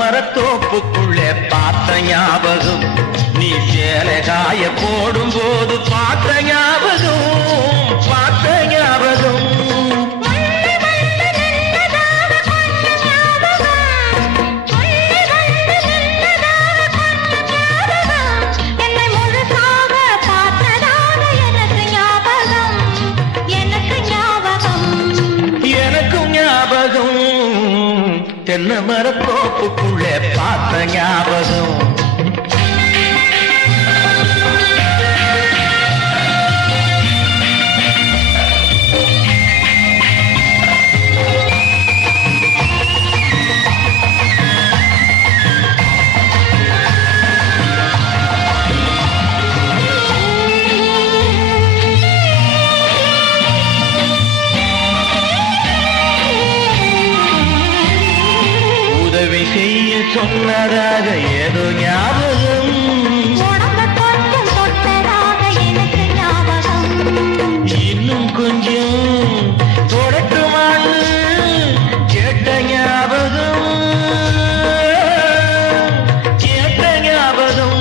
மரத்தோப்புக்குள்ளே பார்த்த ஞாபகம், நீ சேலகாய போடும் போது பார்த்த ஞாபகம், பார்த்த ஞாபகம். தென்னை மரத்தோப்புக்குள்ளே பார்த்த ஞாபகம். உதவி செய்ய சொன்னதாக ஏதோ ஞாபகம், இன்னும் கொஞ்சம் தொடட்டுமான்னு கேட்ட ஞாபகம், கேட்ட ஞாபகம்.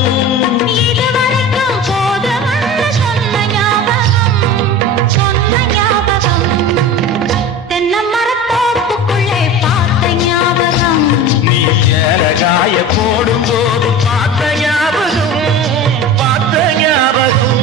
காய போடும் போது பார்த்த ஞாபகம், பார்த்த ஞாபகம்.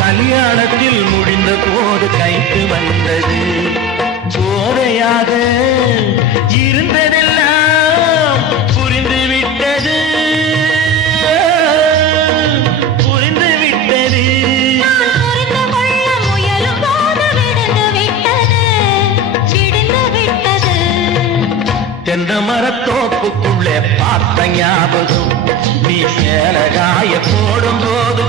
கல்யாணத்தில் முடிந்த போது கைக்கு வந்தது, போதையாக இருந்ததெல்லாம் புரிந்துவிட்டது, புரிந்துவிட்டது. தென்னை மரத்தோப்புக்குள்ளே பார்த்த ஞாபகம், நீ சேலகாய போடும் போது